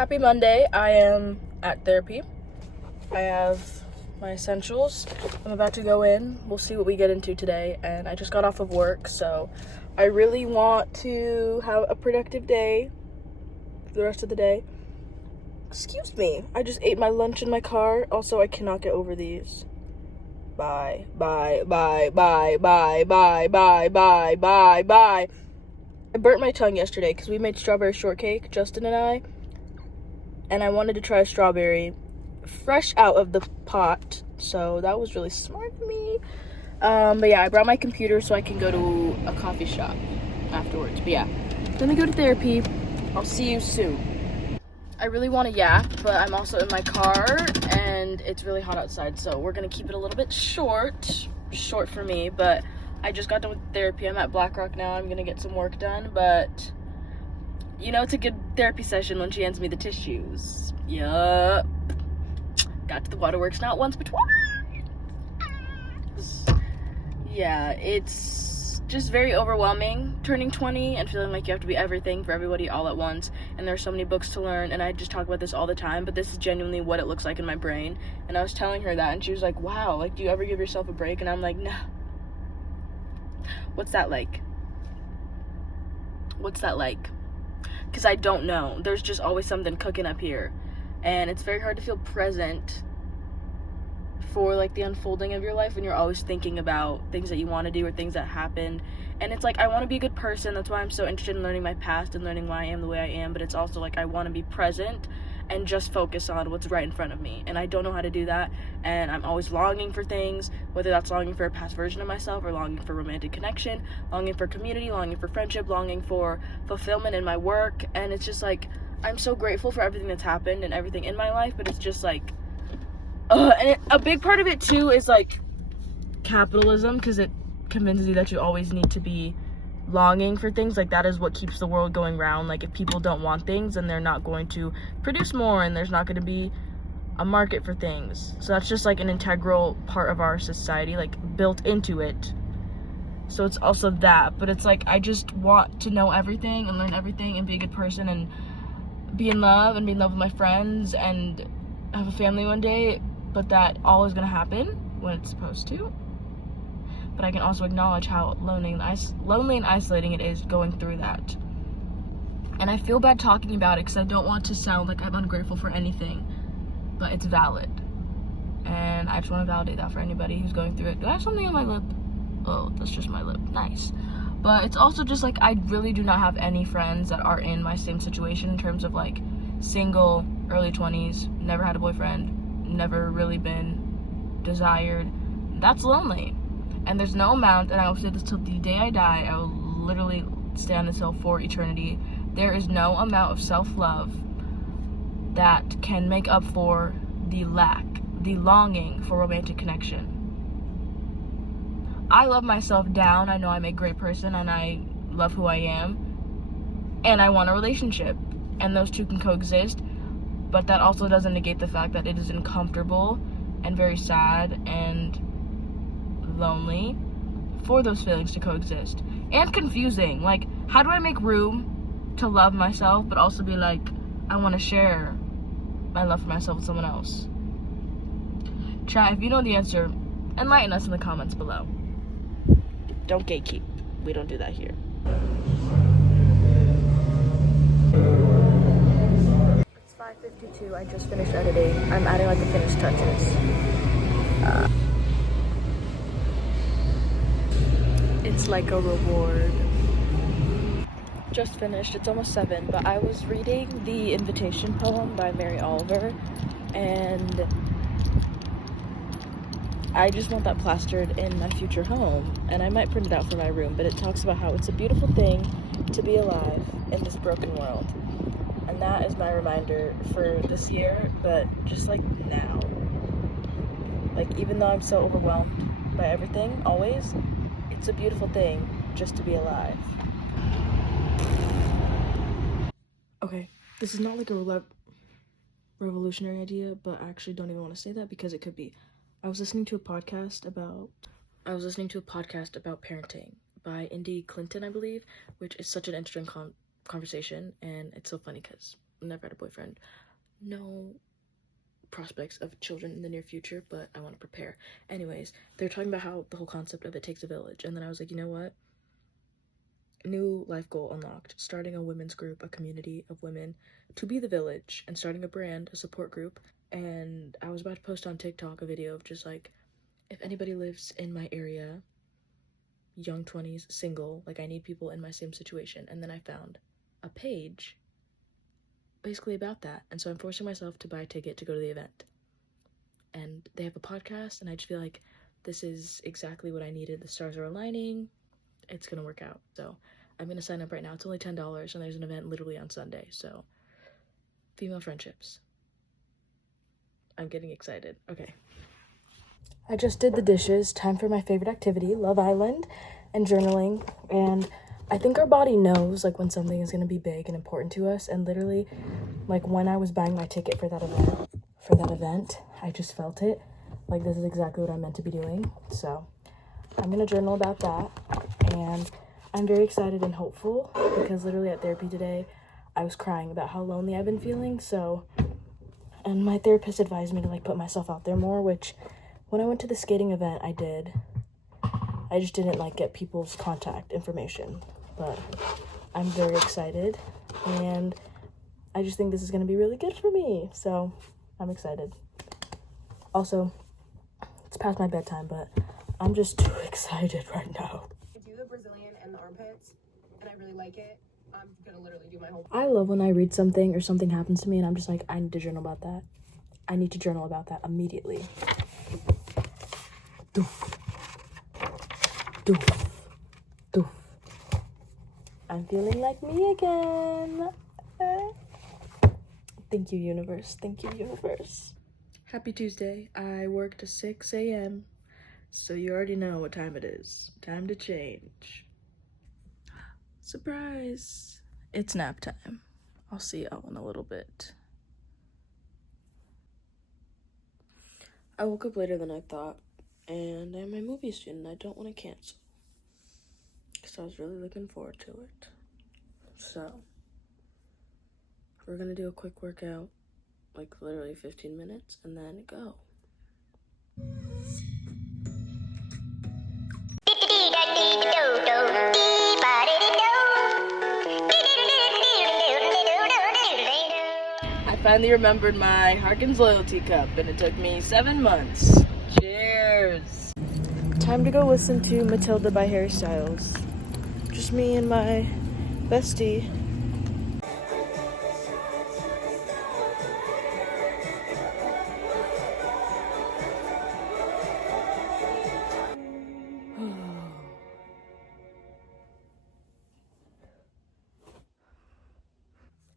Happy Monday. I am at therapy. I have my essentials. I'm about to go in. We'll see what we get into today. And I just got off of work, so I really want to have a productive day for the rest of the day. Excuse me. I just ate my lunch in my car. Also, I cannot get over these. Bye. I burnt my tongue yesterday because we made strawberry shortcake, Justin and I wanted to try a strawberry fresh out of the pot, so that was really smart of me. But yeah, I brought my computer so I can go to a coffee shop afterwards. But yeah, let me go to therapy. I'll see you soon. I really want to yap, but I'm also in my car and it's really hot outside, so we're gonna keep it a little bit short for me. But I just got done with therapy. I'm at BlackRock now. I'm gonna get some work done, but you know it's a good therapy session when she hands me the tissues. Yup. Got to the waterworks not once but twice. Yeah, it's just very overwhelming turning 20 and feeling like you have to be everything for everybody all at once, and there's so many books to learn, and I just talk about this all the time, but this is genuinely what it looks like in my brain. And I was telling her that, and she was like, wow, like, do you ever give yourself a break? And I'm like, no. What's that like? Because I don't know. There's just always something cooking up here, and it's very hard to feel present for like the unfolding of your life when you're always thinking about things that you want to do or things that happened. And it's like, I want to be a good person. That's why I'm so interested in learning my past and learning why I am the way I am. But it's also like, I want to be present and just focus on what's right in front of me, and I don't know how to do that. And I'm always longing for things, whether that's longing for a past version of myself or longing for romantic connection, longing for community, longing for friendship, longing for fulfillment in my work. And it's just like, I'm so grateful for everything that's happened and everything in my life, but it's just like, a big part of it too is like capitalism, because it convinces you that you always need to be longing for things. Like, that is what keeps the world going round. Like, if people don't want things, then they're not going to produce more, and there's not going to be a market for things. So that's just like an integral part of our society, like built into it. So it's also that, but it's like, I just want to know everything and learn everything and be a good person and be in love and be in love with my friends and have a family one day. But that all is going to happen when it's supposed to. But I can also acknowledge how lonely and isolating it is going through that. And I feel bad talking about it because I don't want to sound like I'm ungrateful for anything, but it's valid. And I just want to validate that for anybody who's going through it. Do I have something on my lip? Oh, that's just my lip. Nice. But it's also just like, I really do not have any friends that are in my same situation in terms of like single, early 20s, never had a boyfriend, never really been desired. That's lonely. And there's no amount, and I will say this till the day I die, I will literally stay on this hill for eternity. There is no amount of self-love that can make up for the longing for romantic connection. I love myself down. I know I'm a great person, and I love who I am, and I want a relationship, and those two can coexist, but that also doesn't negate the fact that it is uncomfortable and very sad and lonely for those feelings to coexist, and confusing. Like, how do I make room to love myself but also be like, I want to share my love for myself with someone else? Chat, if you know the answer, enlighten us in the comments below. Don't gatekeep. We don't do that here. It's 5:52. I just finished editing. I'm adding like the finished touches. It's like a reward. Just finished. It's almost 7, but I was reading The Invitation poem by Mary Oliver, and I just want that plastered in my future home, and I might print it out for my room. But it talks about how it's a beautiful thing to be alive in this broken world, and that is my reminder for this year, but just like now. Like, even though I'm so overwhelmed by everything, always, it's a beautiful thing just to be alive. Okay, this is not like a revolutionary idea, but I actually don't even want to say that because it could be. I was listening to a podcast about parenting by Indy Clinton, I believe, which is such an interesting conversation, and it's so funny because never had a boyfriend. No prospects of children in the near future, but I want to prepare. Anyways, they're talking about how the whole concept of it takes a village, and then I was like, you know what? New life goal unlocked. Starting a women's group, a community of women to be the village, and starting a brand, a support group. And I was about to post on TikTok a video of just like, if anybody lives in my area, young 20s, single, like I need people in my same situation. And then I found a page basically about that. And so I'm forcing myself to buy a ticket to go to the event. And they have a podcast, and I just feel like this is exactly what I needed. The stars are aligning. It's gonna work out. So I'm gonna sign up right now. It's only $10, and there's an event literally on Sunday. So female friendships. I'm getting excited. Okay. I just did the dishes. Time for my favorite activity, Love Island and journaling. And I think our body knows like when something is gonna be big and important to us. And literally, like when I was buying my ticket for that event, I just felt it. Like this is exactly what I'm meant to be doing. So I'm gonna journal about that. And I'm very excited and hopeful because literally at therapy today, I was crying about how lonely I've been feeling. So, and my therapist advised me to like put myself out there more, which when I went to the skating event, I did. I just didn't like get people's contact information, but I'm very excited and I just think this is going to be really good for me. So I'm excited. Also, it's past my bedtime, but I'm just too excited right now. I do the Brazilian and the armpits, and I really like it. I'm gonna literally do my whole. I love when I read something or something happens to me and I'm just like, I need to journal about that. I need to journal about that immediately. Doof. Doof. Doof. I'm feeling like me again. Thank you, universe. Thank you, universe. Happy Tuesday. I worked at 6 a.m. So you already know what time it is. Time to change. Surprise. It's nap time. I'll see y'all in a little bit. I woke up later than I thought, and I'm a movie student. I don't want to cancel because I was really looking forward to it. So we're gonna do a quick workout, like literally 15 minutes, and then go. I finally remembered my Harkins loyalty cup, and it took me 7 months. Cheers. Time to go listen to Matilda by Harry Styles. Just me and my bestie.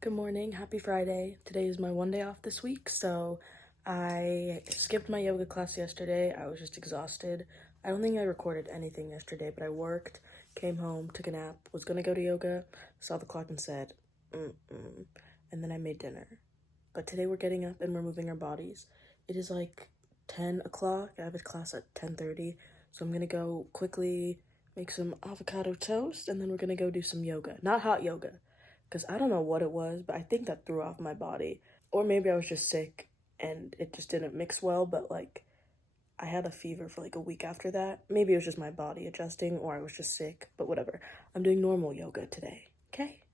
Good morning, happy Friday. Today is my one day off this week, so I skipped my yoga class yesterday. I was just exhausted. I don't think I recorded anything yesterday, but I worked, came home, took a nap, was gonna go to yoga, saw the clock and said, and then I made dinner. But today we're getting up and we're moving our bodies. It is like 10 o'clock. I have a class at 10:30, so I'm gonna go quickly make some avocado toast, and then we're gonna go do some yoga. Not hot yoga, because I don't know what it was, but I think that threw off my body. Or maybe I was just sick and it just didn't mix well, but like I had a fever for like a week after that. Maybe it was just my body adjusting, or I was just sick, but whatever. I'm doing normal yoga today, okay?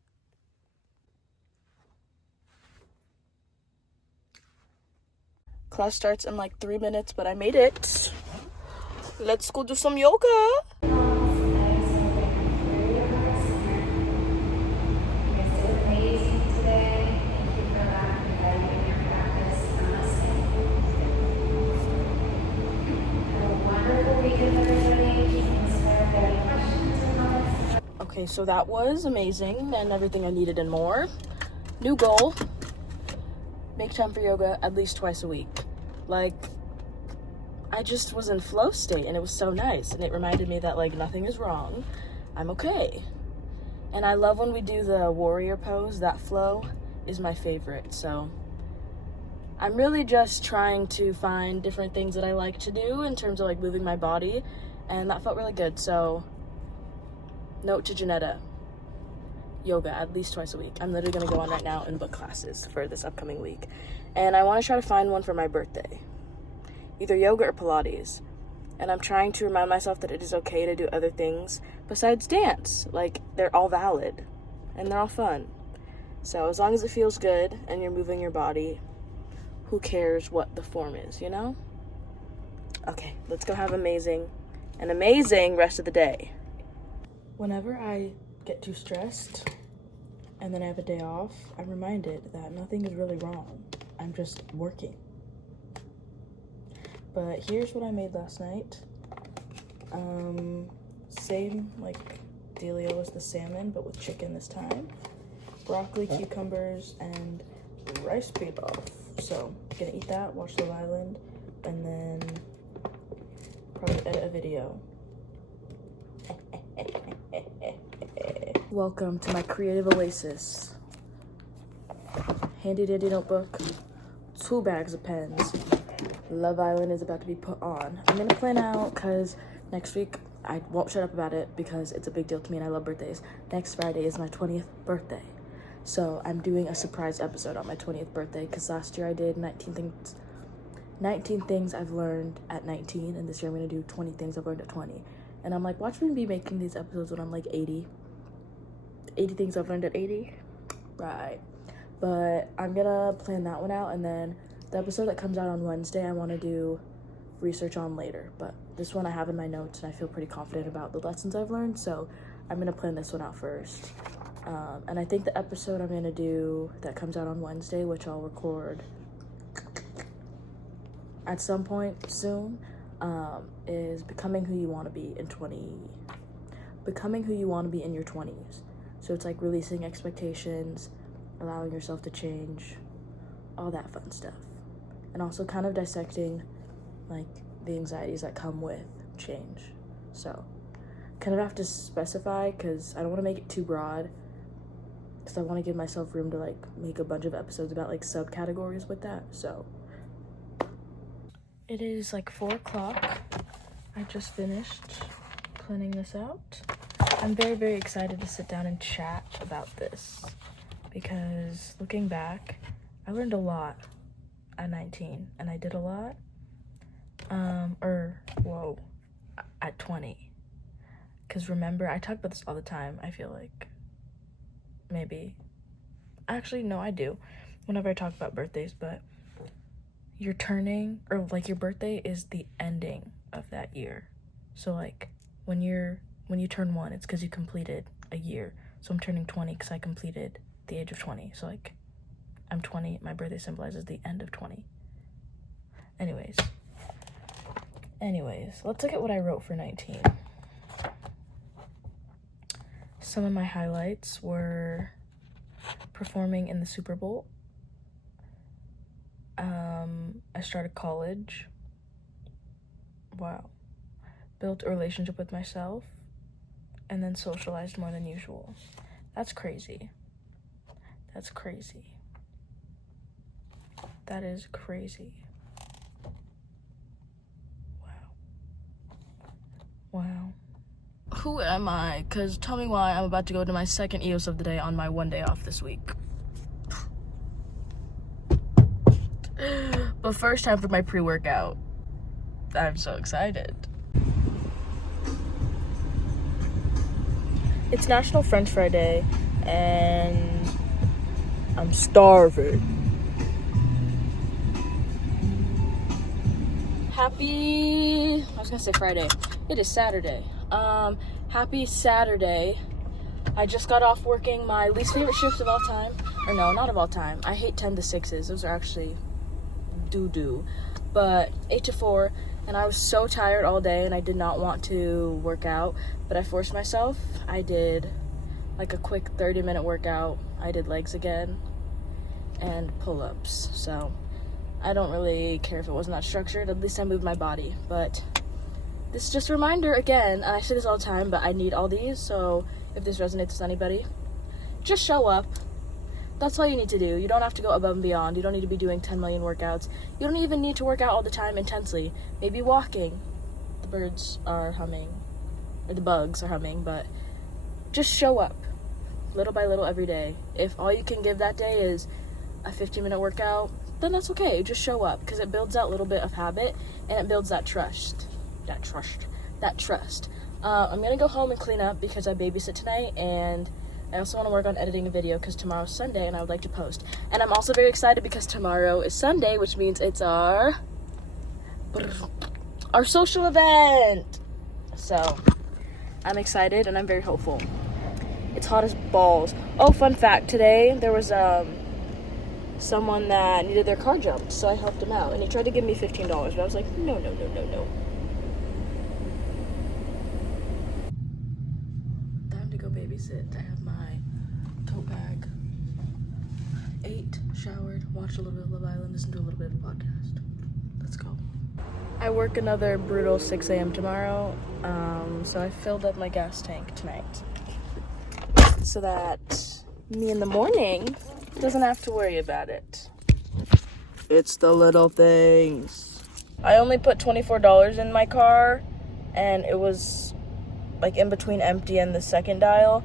Class starts in like 3 minutes, but I made it. Let's go do some yoga. Okay, so that was amazing and everything I needed and more. New goal, make time for yoga at least twice a week. Like, I just was in flow state and it was so nice, and it reminded me that like nothing is wrong. I'm okay. And I love when we do the warrior pose. That flow is my favorite. So I'm really just trying to find different things that I like to do in terms of like moving my body, and that felt really good. So note to Janetta, yoga at least twice a week. I'm literally gonna go on right now and book classes for this upcoming week. And I want to try to find one for my birthday. Either yoga or Pilates. And I'm trying to remind myself that it is okay to do other things besides dance. Like, they're all valid and they're all fun. So as long as it feels good and you're moving your body, who cares what the form is, you know? Okay, let's go have an amazing rest of the day. Whenever I get too stressed and then I have a day off, I'm reminded that nothing is really wrong. I'm just working. But here's what I made last night. Same like dealio as the salmon, but with chicken this time. Broccoli, cucumbers, and rice pilaf. So, gonna eat that, watch Love Island, and then probably edit a video. Welcome to my creative oasis. Handy dandy notebook, 2 bags of pens. Love Island is about to be put on. I'm gonna plan out, because next week, I won't shut up about it because it's a big deal to me and I love birthdays. Next Friday is my 20th birthday. So I'm doing a surprise episode on my 20th birthday, because last year I did 19 things I've learned at 19, and this year I'm gonna do 20 things I've learned at 20. And I'm like, watch me be making these episodes when I'm like 80. 80 things I've learned at 80. Right. But I'm gonna plan that one out, and then the episode that comes out on Wednesday, I want to do research on later. But this one I have in my notes, and I feel pretty confident about the lessons I've learned, so I'm gonna plan this one out first. And I think the episode I'm gonna do that comes out on Wednesday, which I'll record at some point soon, is becoming who you want to be in your 20s. So it's like releasing expectations, allowing yourself to change, all that fun stuff. And also kind of dissecting like the anxieties that come with change. So kind of have to specify, because I don't want to make it too broad, because I want to give myself room to like make a bunch of episodes about like subcategories with that. So it is like 4 o'clock. I just finished planning this out. I'm very, very excited to sit down and chat about this, because looking back, I learned a lot at 19, and I did a lot, at 20. Because remember, I talk about this all the time, I feel like. Maybe. Actually, no, I do. Whenever I talk about birthdays, but you're turning, or like your birthday is the ending of that year. So like when you turn 1, it's because you completed a year. So I'm turning 20 because I completed the age of 20. So like I'm 20, my birthday symbolizes the end of 20. Anyways, let's look at what I wrote for 19. Some of my highlights were performing in the Super Bowl. I started college. Wow. Built a relationship with myself, and then socialized more than usual. That's crazy. That is crazy. Wow. Who am I? Because tell me why I'm about to go to my second EOS of the day on my 1 day off this week. But first, time for my pre-workout. I'm so excited. It's National French Fry Day, and I'm starving. I was gonna say Friday. It is Saturday. Happy Saturday. I just got off working my least favorite shift of all time. Or no, not of all time. I hate 10 to 6s. Those are actually doo-doo. But 8 to 4, and I was so tired all day, and I did not want to work out, but I forced myself. I did like a quick 30-minute workout. I did legs again and pull-ups. So I don't really care if it wasn't that structured. At least I moved my body. But this is just a reminder again, and I say this all the time, but I need all these. So if this resonates with anybody, just show up. That's all you need to do. You don't have to go above and beyond. You don't need to be doing 10 million workouts. You don't even need to work out all the time intensely. Maybe walking. The birds are humming, or the bugs are humming, but just show up. little by little every day. If all you can give that day is a 15-minute workout, then that's okay. Just show up, because it builds that little bit of habit, and it builds that trust. I'm gonna go home and clean up because I babysit tonight, and I also want to work on editing a video because tomorrow's Sunday and I would like to post. And I'm also very excited because tomorrow is Sunday, which means it's our social event. So I'm excited and I'm very hopeful. It's hot as balls. Oh, fun fact, today there was someone that needed their car jumped, so I helped him out, and he tried to give me $15, but I was like, no. Time to go babysit. I have my tote bag. Ate, showered, watched a little bit of Love Island, listened to a little bit of a podcast. Let's go. I work another brutal 6 a.m. tomorrow, so I filled up my gas tank tonight so that me in the morning doesn't have to worry about it. It's the little things. I only put $24 in my car, and it was like in between empty and the second dial,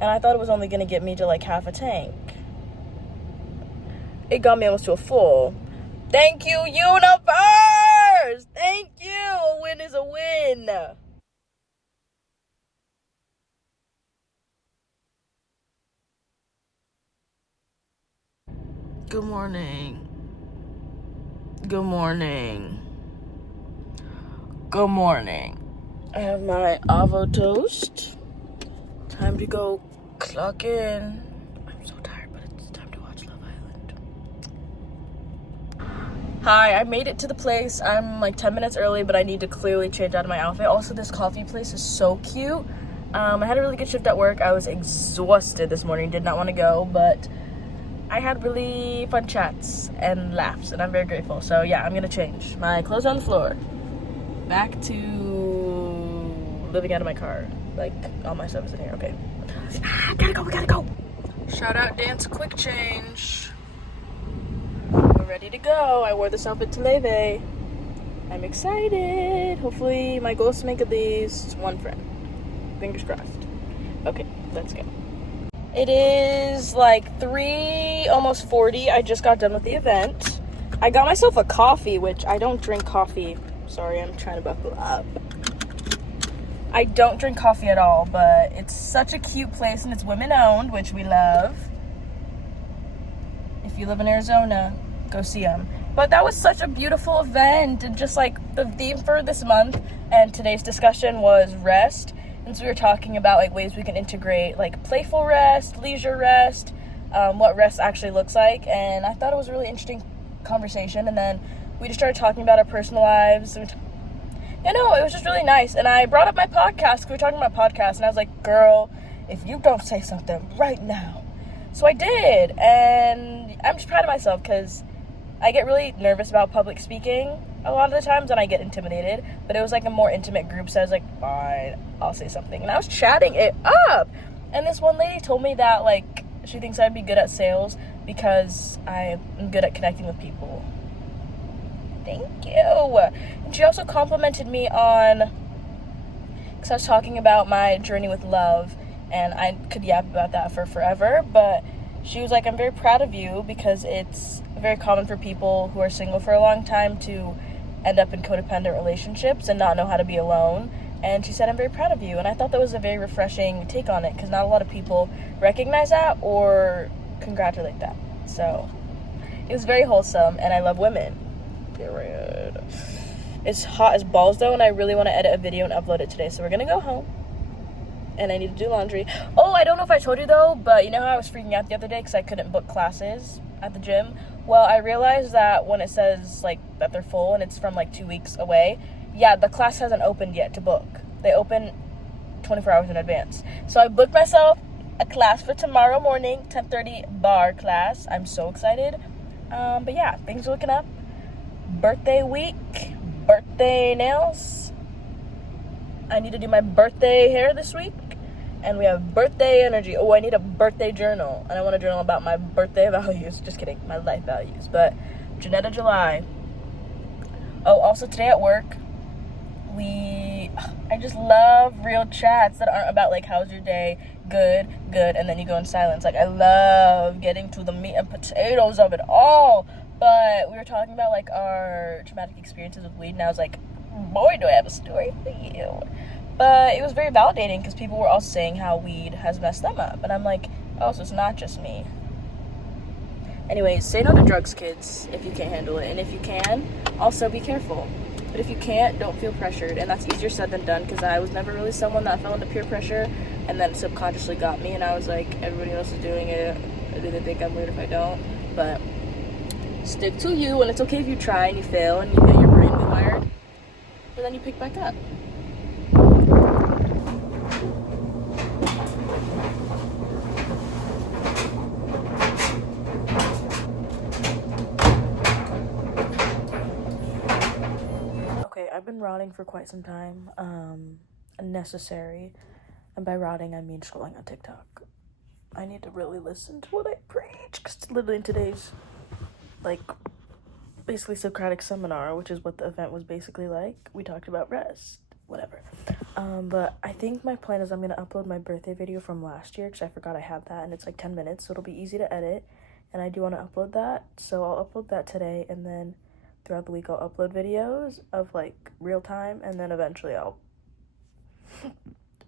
and I thought it was only gonna get me to like half a tank. It got me almost to a full. Thank you, universe! Thank you! A win is a win! Good morning. Good morning. Good morning. I have my avo toast. Time to go clock in. I'm so tired, but it's time to watch Love Island. Hi, I made it to the place. I'm like 10 minutes early, but I need to clearly change out of my outfit. Also, this coffee place is so cute. I had a really good shift at work. I was exhausted this morning, did not want to go, but I had really fun chats and laughs, and I'm very grateful. So yeah, I'm gonna change. My clothes are on the floor. Back to living out of my car. Like, all my stuff is in here. Okay. We gotta go. Shout out Dance Quick Change. We're ready to go. I wore this outfit to Leve. I'm excited. Hopefully my goal is to make at least one friend. Fingers crossed. Okay, let's go. It is like 3, almost 40. I just got done with the event. I got myself a coffee, which I don't drink coffee. Sorry, I'm trying to buckle up. I don't drink coffee at all, but it's such a cute place, and it's women-owned, which we love. If you live in Arizona, go see them. But that was such a beautiful event, and just like the theme for this month and today's discussion was rest. And so we were talking about like ways we can integrate like playful rest, leisure rest, what rest actually looks like. And I thought it was a really interesting conversation. And then we just started talking about our personal lives. It was just really nice. And I brought up my podcast because we were talking about podcasts. And I was like, girl, if you don't say something right now. So I did. And I'm just proud of myself because I get really nervous about public speaking a lot of the times, and I get intimidated, but it was like a more intimate group, so I was like, fine, I'll say something. And I was chatting it up, and this one lady told me that like she thinks I'd be good at sales because I'm good at connecting with people. Thank you. And she also complimented me on, because I was talking about my journey with love, and I could yap about that for forever, but she was like, I'm very proud of you because it's very common for people who are single for a long time to end up in codependent relationships and not know how to be alone. And she said, I'm very proud of you. And I thought that was a very refreshing take on it because not a lot of people recognize that or congratulate that. So it was very wholesome, and I love women. Period. It's hot as balls though, and I really want to edit a video and upload it today. So we're gonna go home, and I need to do laundry. Oh, I don't know if I told you though, but you know how I was freaking out the other day because I couldn't book classes at the gym? Well, I realized that when it says like that they're full and it's from like 2 weeks away, yeah, the class hasn't opened yet to book. They open 24 hours in advance. So I booked myself a class for tomorrow morning, 10:30 bar class. I'm so excited. But yeah, things are looking up. Birthday week, birthday nails. I need to do my birthday hair this week. And we have birthday energy. Oh, I need a birthday journal. And I want to journal about my birthday values. Just kidding. My life values. But Janetta July. Oh, also today at work, we I just love real chats that aren't about, like, how's your day? Good, and then you go in silence. Like, I love getting to the meat and potatoes of it all. But we were talking about, like, our traumatic experiences with weed, and I was like, boy, do I have a story for you. But it was very validating because people were also saying how weed has messed them up. And I'm like, oh, so it's not just me. Anyways, say no to drugs, kids, if you can't handle it. And if you can, also be careful. But if you can't, don't feel pressured. And that's easier said than done, because I was never really someone that fell into peer pressure and then subconsciously got me. And I was like, everybody else is doing it. Do they think I'm weird if I don't? But stick to you, and it's okay if you try and you fail and you get your brain rewired. But then you pick back up. Okay, I've been rotting for quite some time. Unnecessary. And by rotting, I mean scrolling on TikTok. I need to really listen to what I preach, because literally in today's, like, basically Socratic seminar, which is what the event was basically like, we talked about rest, whatever. But I think my plan is I'm going to upload my birthday video from last year, because I forgot I had that, and it's like 10 minutes, so it'll be easy to edit, and I do want to upload that, so I'll upload that today, and then throughout the week I'll upload videos of, like, real time, and then eventually I'll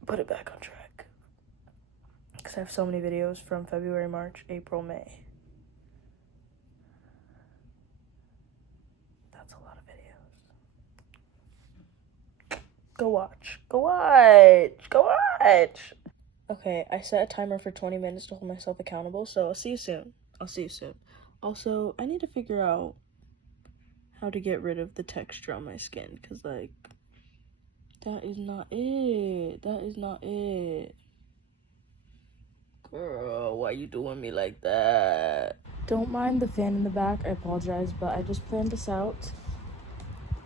put it back on track, because I have so many videos from February, March, April, May. That's a lot of videos. Go watch. Okay, I set a timer for 20 minutes to hold myself accountable, so I'll see you soon. Also, I need to figure out how to get rid of the texture on my skin, because, like, that is not it. Girl, why you doing me like that? Don't mind the fan in the back, I apologize, but I just planned this out.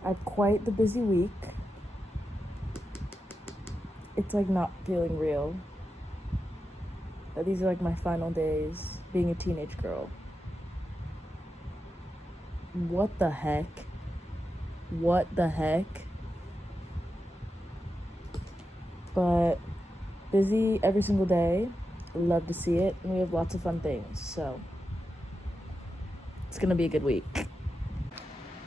I had quite the busy week. It's, like, not feeling real. But these are, like, my final days being a teenage girl. What the heck? But busy every single day. Love to see it. And we have lots of fun things. So it's going to be a good week.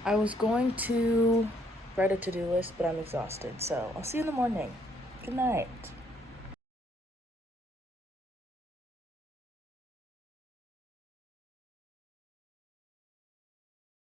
I was going to write a to-do list, but I'm exhausted. So I'll see you in the morning. Good night.